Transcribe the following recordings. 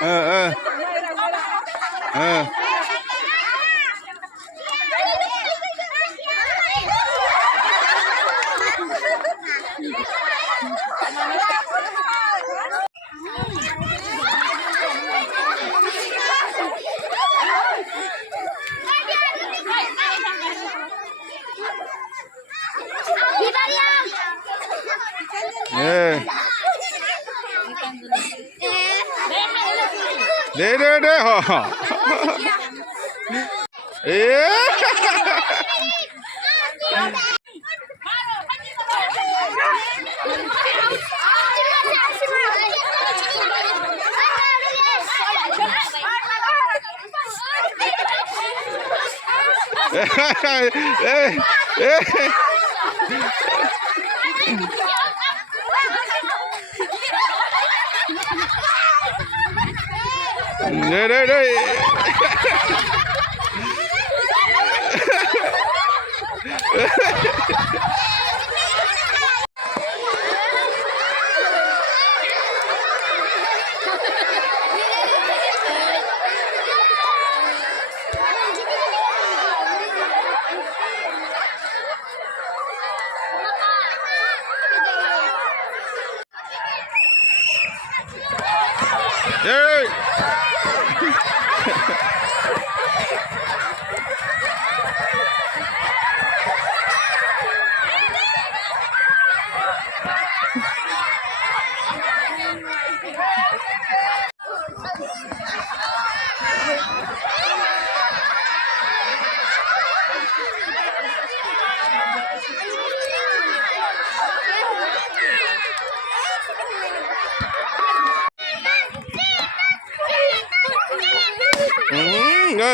দে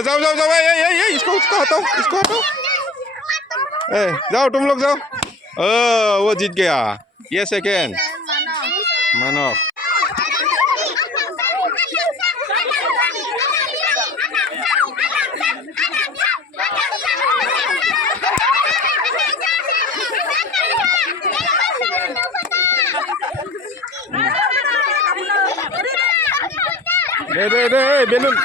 जाओ इसको हटाओ जाओ तुम लोग जाओ वो जीत गया ये second Manav they balloon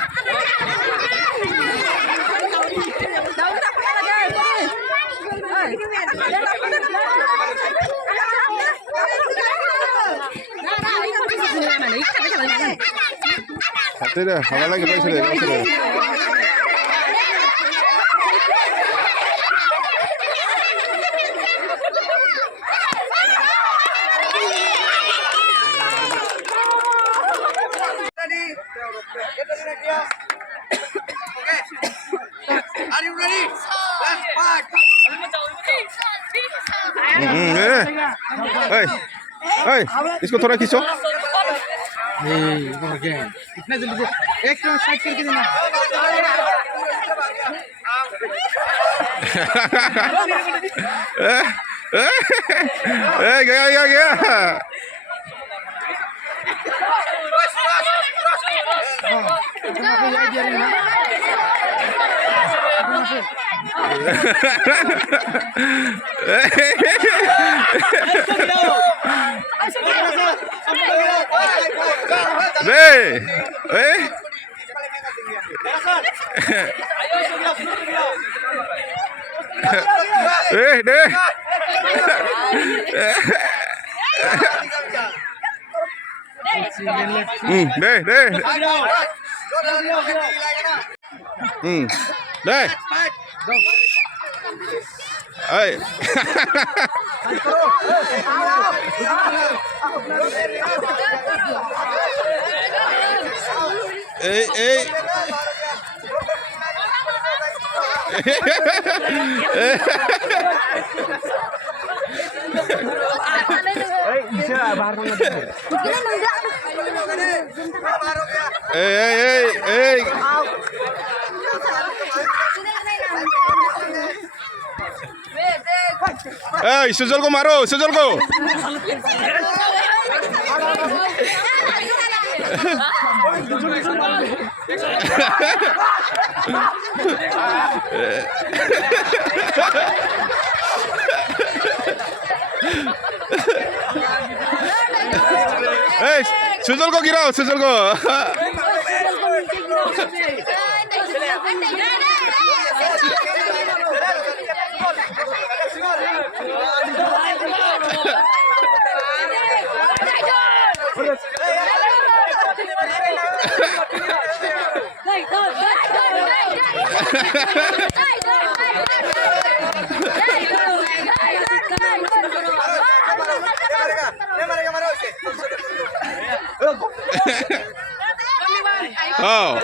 deh, apa lagi Pak sudah. Are you ready? Let's fight. इसको थोड़ा खींचो इतना जल्दी एक साइड करके देना गया सुजल को मारो सुजल को सुजल को गिराओ सुजल को Oh.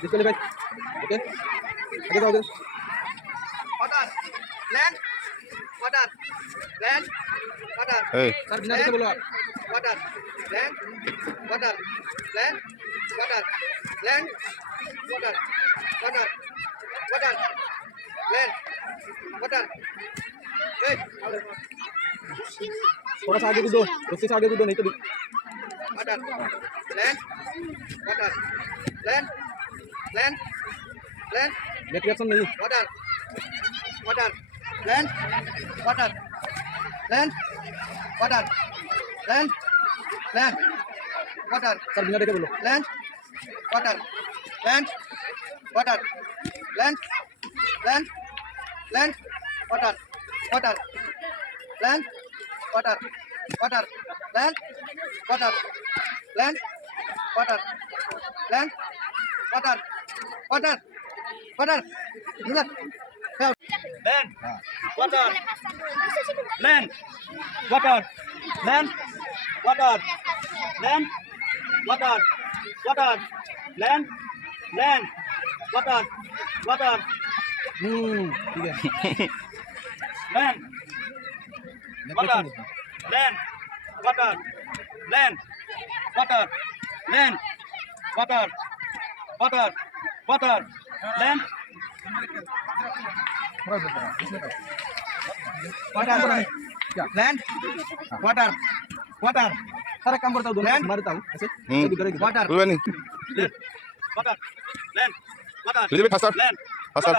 Disqualify. Okay. Agad ako. Hey. Sir, binalik sa bulo. थोड़ा सा आगे कूदो उससे आगे कूदो नहीं तो नेट रिएक्शन नहीं सर बिना देखे बोलो ठीक है सर एक काम करता हूँ दोनों मारता हूँ ऐसे Duluan nih. Little bit faster. Faster.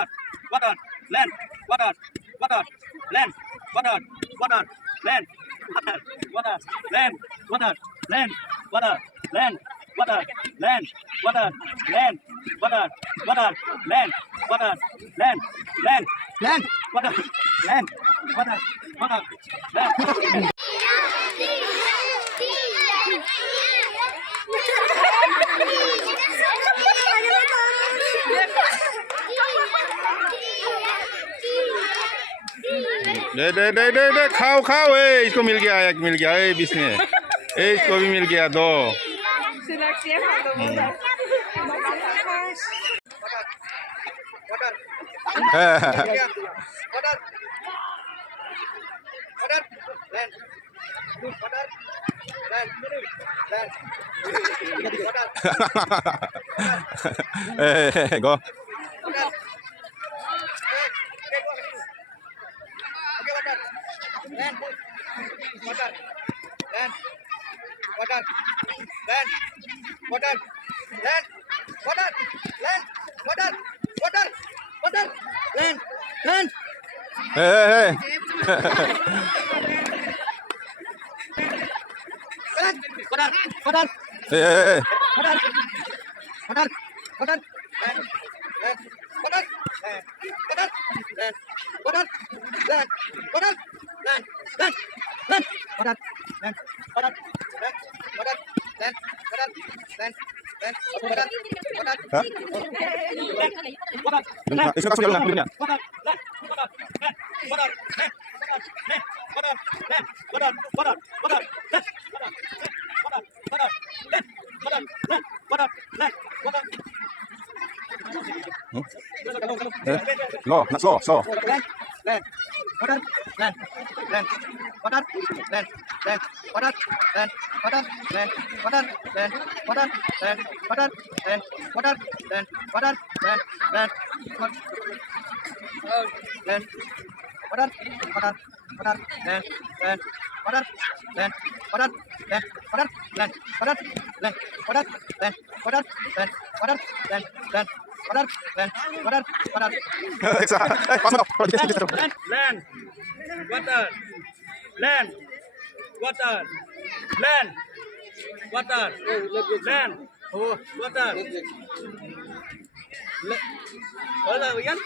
दे खाओ खाओ इसको मिल गया एक मिल गया बीच में इसको भी मिल गया दो go hey hey इसका kasih jalan no not slow water, land, land, water, land, water, land, water, land, water, land, water, land, water, land, water, land, land, land, water, water, water, land, land, water, land, water, land, water, land, water, land, water, land, water, land, water, land, land, water, land, water, water. Isa. Eh, pasok na. Land, water, land, water, land, water, land, Oh, water. Wala, yan.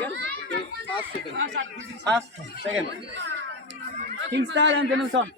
Yan. Half second. Kingston and Denison.